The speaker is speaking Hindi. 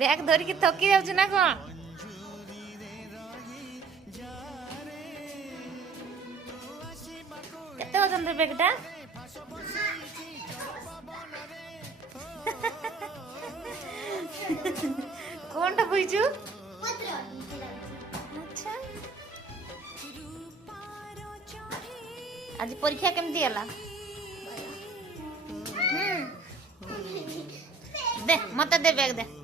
बैग धरिकी थकी जाऊँ ना कौन केते वजन रे बैगटा कौनटा बुझू अच्छा आज परीक्षा केमती गला दे मत दे बैग दे